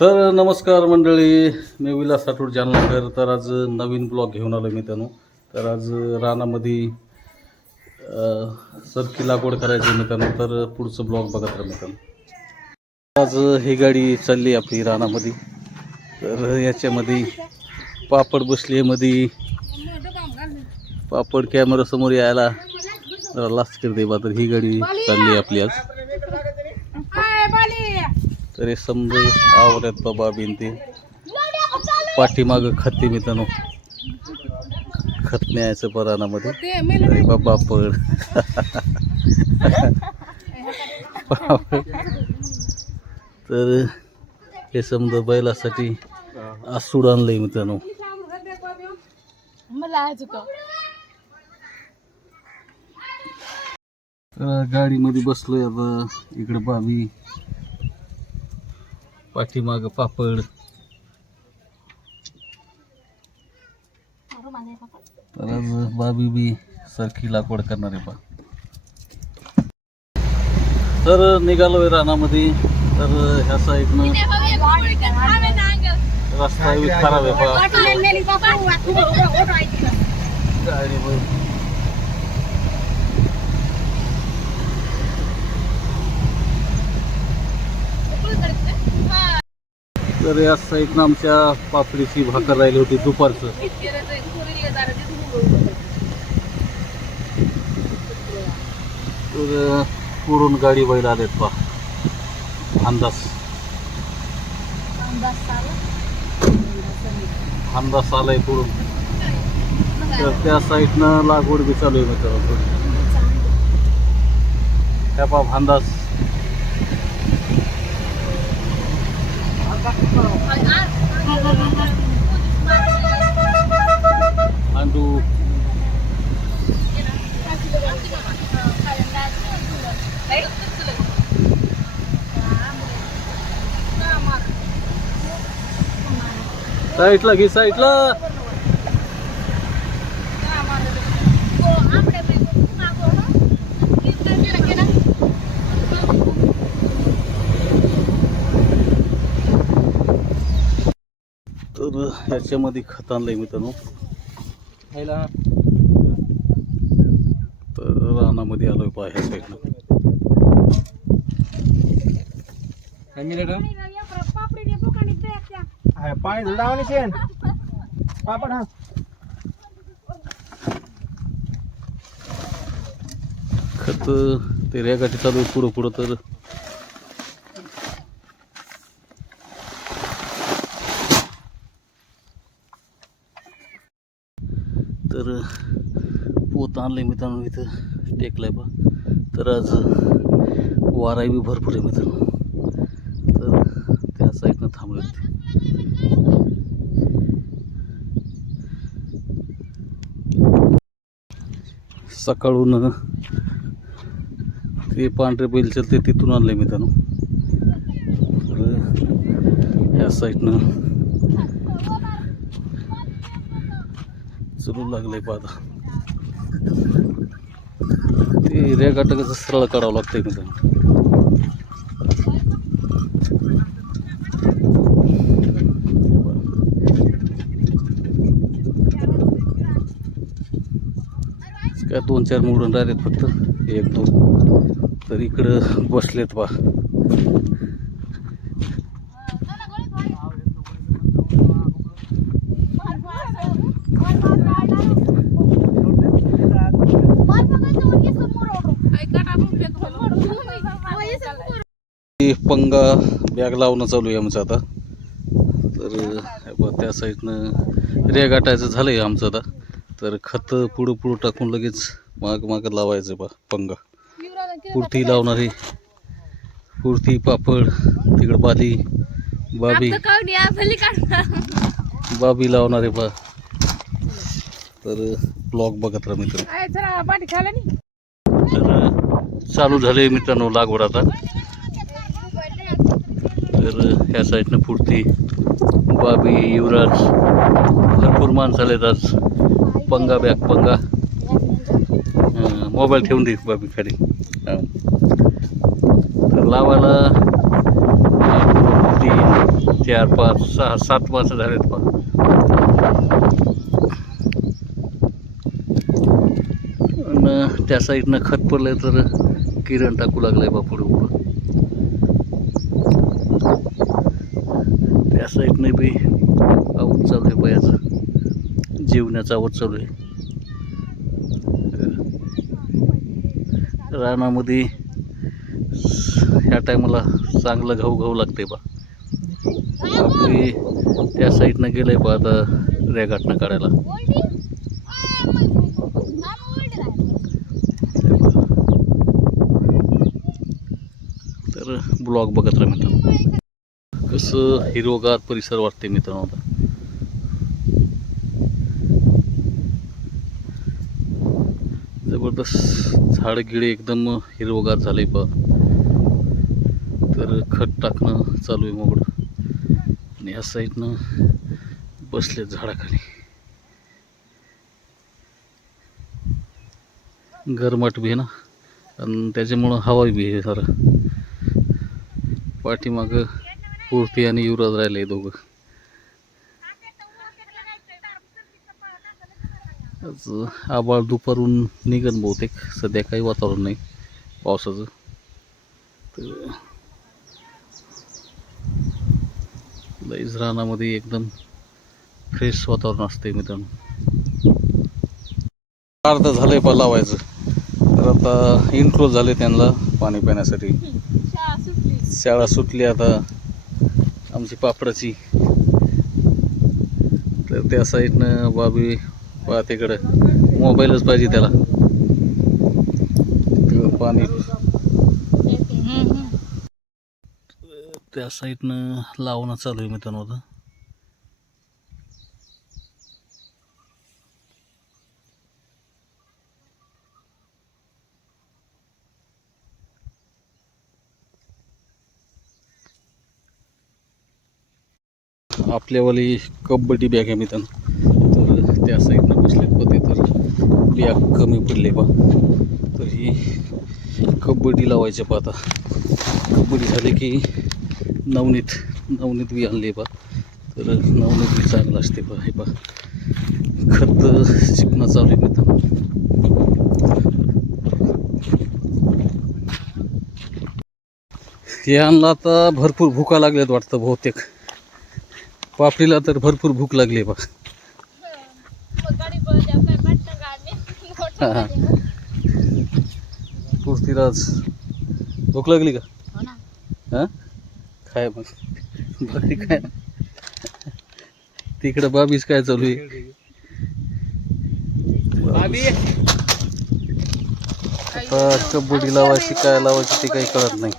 तर नमस्कार मंडळी मी विलास साठोड जालनाकर. तर आज नवीन ब्लॉग घेऊन आलो मी त्यानं तर आज रानामध्ये सरकी लागवड करायची मित्रांनो तर पुढचं ब्लॉग बघत राहा मित्रांनो आज ही गाडी चालली आपली रानामध्ये. तर याच्यामध्ये पापड बसली मध्ये पापड कॅमेरासमोर यायला जरा लास्ट करते बा तर ही गाडी चालली आपली आज. तर हे समजे आवडत बाबा बिन ते पाठीमाग खते मित्रांनो. खत न्यायचं परानामध्ये. अरे बाबा पड तर हे समजा बैलासाठी आसूड आणलंय मित्रांनो. गाडीमध्ये बसलोय आता. इकडे बाबी पाठीमाग पापड बाबी बी सारखी लागवड करणार आहे पा तर निघालोय रानामध्ये तर ह्या साईडनं रस्ता खराब आहे पा गाडी तर या साईडनं आमच्या पापडीची भाकर राहिली होती दुपारचं. तर पुढून गाडी बैल आलेत पा अंदाज. अंदाज आलाय पुढून. तर त्या साईडनं लागवड बी चालू आहे मित्रांनो. त्या बाप अंदाज. अंडू साईडला घे साईडला तर ह्याच्यामध्ये खत आणलंय मित्रांनो. खायला? तर रानामध्ये आलोय पा ह्या साईडनं काय मिळेल पाणी झुडावणी शेण. पापड हा. खत ते रेगाटी चालू आहे पुढं पुढं तर. पोत पोत आहे मित्रांनो इथं. टेकलं आहे बा तर आज वाराही बी भरपूर आहे मित्रांनो. तर त्या साईडनं थांबले सकाळून ते पांढरे बैल चलते तिथून आणलंय मित्रांनो. तर ह्या साईडनं चलू लागलंय पाहता ते रेगाटकाचं सरळ काढावं लागतंय मित्रांनो काय दोन चार मोडून राहिलेत फक्त एक दोन. तर इकडं बसलेत बा. पंगा बॅग लावणं चालू आहे आमचं आता. तर त्या साईडनं रेगाटायचं झालंय आमचं आता. तर खत पुढं पुढं टाकून लगेच माग माग लावायचं बा पंगा. कुर्ती लावणारी कुर्ती पापड तिकडं बाली बाबी. बाबी लावणारे बा. तर ब्लॉग बघत राहा मित्र तर चालू झाले मित्रांनो लागवड आता. तर ह्या साईडनं पुढती बाबी युवराज भरपूर माणसं आलेत आज. पंगा बॅग पंगा. मोबाईल ठेवून दे बाबी खाली. तर लावायला तीन चार पाच सहा सात माणसं झालेत पा आणि त्या साईडनं खत पडलं तर किरण टाकू लागलाय बा पुढे पुढं त्या साईडनं बी आऊत चालू आहे बयाचं जेवण्याचा आवड चालू आहे. रानामध्ये ह्या टायमाला चांगलं घाऊ घाऊ लागते बा. आपली त्या साईडनं गेलंय बा आता रेगाटनं काढायला तर ब्लॉग बघत राहा मित्रांनो. कसं हिरवगार परिसर वाटते मित्रांनो आता. जबरदस्त झाड गिडे एकदम हिरवगार झाले पा तर खत टाकणं चालू आहे मोगड. आणि या साईडनं बसले झाडाखाली. गरमाट बी आहे ना? आणि त्याच्यामुळं हवा बी आहे सारं पाठीमागं पूर्ती आणि युवराज राहिले दोघं. आज आबाळ दुपारून निघन बहुतेक. सध्या काही वातावरण नाही पावसाचं. तर लईच रानामध्ये एकदम फ्रेश वातावरण असते मित्रांनो. अर्ध झालंय पण लावायचं. तर आता इन्क्लोज झाले त्यांना पाणी पिण्यासाठी. शाळा सुटली आता. आमची पापडाची. तर त्या साईडनं बाबी पाहतेकडं मोबाईलच पाहिजे त्याला. पाणी. त्या साईडनं लावणं चालू आहे मित्रांनो आता. आपल्यावाली कबड्डी बॅग आहे मित्रांनो. तर त्या साईडनं बसले होते तर बॅग कमी पडले बा. तर ही कबड्डी लावायचे बा आता. कबड्डी झाली की नवनीत नवनीत बी आणली बा. तर नवनीत बी चांगलं असते बा हे बा. खत शिकणं चालू आहे मित्रांनो. हे आणलं आता भरपूर भुका लागल्यात वाटतं बहुतेक. पापडीला तर भरपूर भूक लागली बा हा. पृथ्वीराज भूक लागली का? हा काय मग? बाकी काय? तिकडं बाबीच काय चालू आहे? आता कबड्डी लावायची काय लावायची ते काही कळत नाही.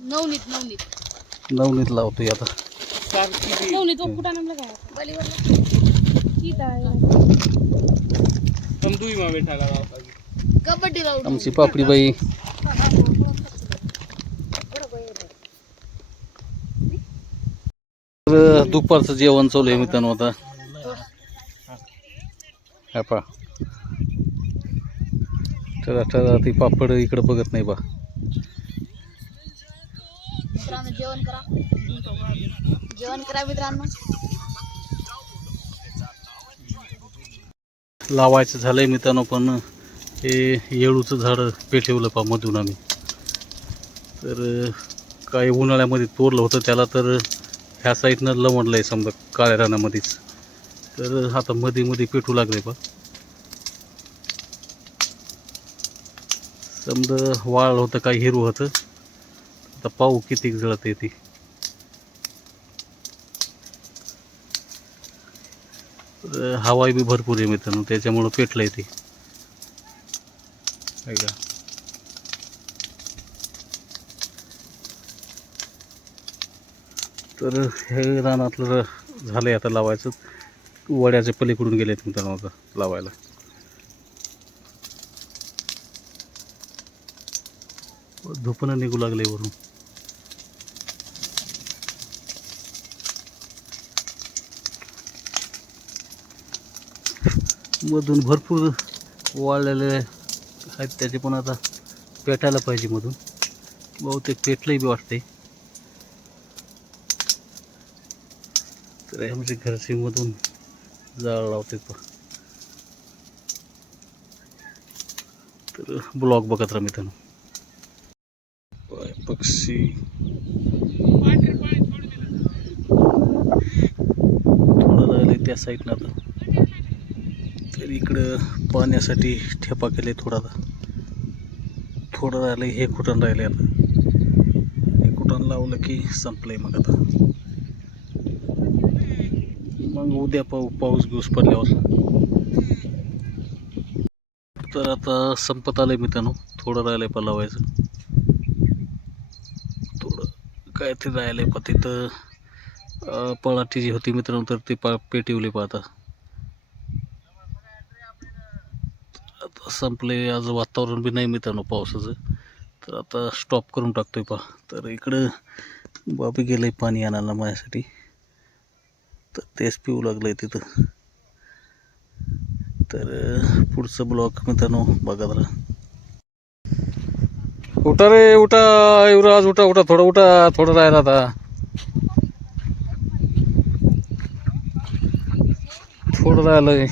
नवनीत नवनीत. नवनीत लावतोय आता. कुठं काय कबड्डी आमची पापडी बाई. तर दुपारचं जेवण चालू आहे मित्रांनो आता. हा पा ठरा ठरा ती पापड इकडं बघत नाही बा मित्रांनो जेवण करा. जेवण करा मित्रांनो. लावायचं झालंय मित्रांनो पण हे येळूचं झाड पेटवलं पा मधून आम्ही. तर काही उन्हाळ्यामध्ये तोरलं होतं त्याला तर ह्या साईडनं लवणलं आहे समजा काळ्या रानामध्येच. तर आता मध्ये मध्ये पेटू लागले पा समजा वाळ होतं काही हिरवं होतं. आता पाहू किती जळत ती. हवाई बी भरपूर आहे मित्रांनो त्याच्यामुळं पेटलंय ते. आहे का? तर हे रानातलं झालंय आता लावायचं. वड्याच्या पलीकडून गेलेत मित्रांनो आता लावायला. धुपणं निघू लागले वरून. मधून भरपूर वाळलेले आहेत त्याचे पण आता पेटायला पाहिजे मधून. बहुतेक पेटलंही बी वाटते तर आमच्या घरसीमधून जाळ लावते तर ब्लॉग बघत राहा मित्रांनो. पक्षी. थोडं लागले त्या साईडनं आता. तर इकडं पाण्यासाठी ठेपा केले थोडा थोडं राहिलं हे कुठं राहिले आता? हे कुठं लावलं की संपलंय मग आता? मग उद्या पाऊ पाऊस बिऊस पडल्यावर. तर आता संपत आलंय मित्रांनो थोडं राहिलंय पण लावायचं थोडं काय ते राहिलंय पण तिथं पळाटी जी होती मित्रांनो तर ती पा पेटिवली पाहता आता संपले आज वातावरण बी नाही मित्रांनो पावसाचं. तर आता स्टॉप करून टाकतोय पा तर इकडं बाबी आहे पाणी आणायला माझ्यासाठी. तर तेच पिऊ लागलं आहे तिथं. तर पुढचं ब्लॉक मित्रांनो बघा जरा. उठा रे उठा युवराज उठा उठा थोडं उठा थोडं राहिला आता. थोडं राहिलंय.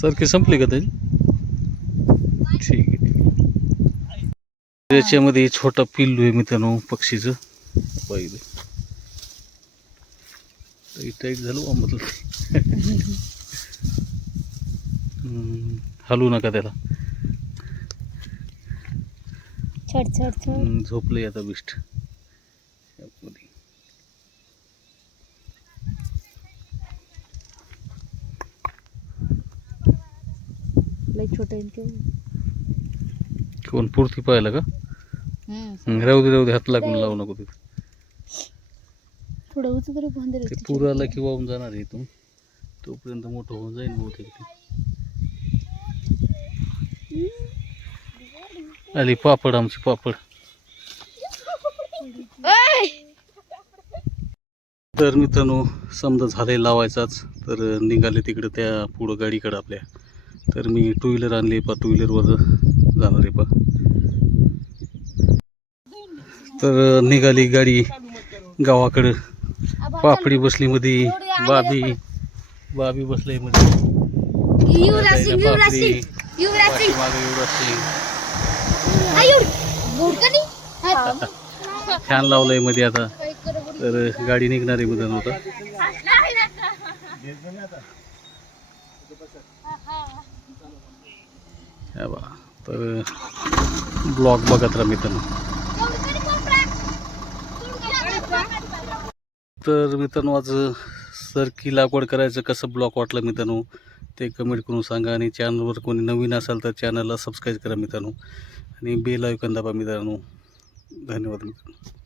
सरकी संपली का त्याची ठीक आहे ठीक आहे. त्याच्यामध्ये छोटा पिल्लू आहे मित्रांनो पक्षीचं. पाहिजे टाईट झालं बा म्हटलं हलवू नका त्याला. झोपले आता बिस्ट छोटे ते. कोण पुरती पाहिलं का? राहू दे राहू दे हात लागून लावू नको तिथे. थोडं उच तरी बांधेल ते पूर आला की वाहून जाणार आहे इथून. तोपर्यंत मोठं होऊन जाईल बहुतेक ते. आली पापड आमची पापड. तर मित्रांनो समजा झालंय लावायचाच तर निघाले तिकडं त्या पुढं गाडीकडं आपल्या. तर मी टू व्हीलर आणली पा टू व्हीलरवर जाणार आहे पा तर निघाली गाडी गावाकडं. पापडी बसली मध्ये बाबी बाबी बसली मध्ये युवराज सिंग. युवराज सिंग. युवराज फॅन लावलंयमध्ये आता. तर गाडी निघणार आहे मध्ये नव्हता बा तर ब्लॉग बघत राहा मित्रांनो. तर मित्रांनो आज सरकी लागवड करायचं कसं ब्लॉक वाटलं मित्रांनो ते कमेंट करून सांगा. आणि चॅनलवर कोणी नवीन असाल तर चॅनलला सबस्क्राईब करा मित्रांनो. आणि बेल ऐकून दाबा मित्रांनो. धन्यवाद मित्रांनो.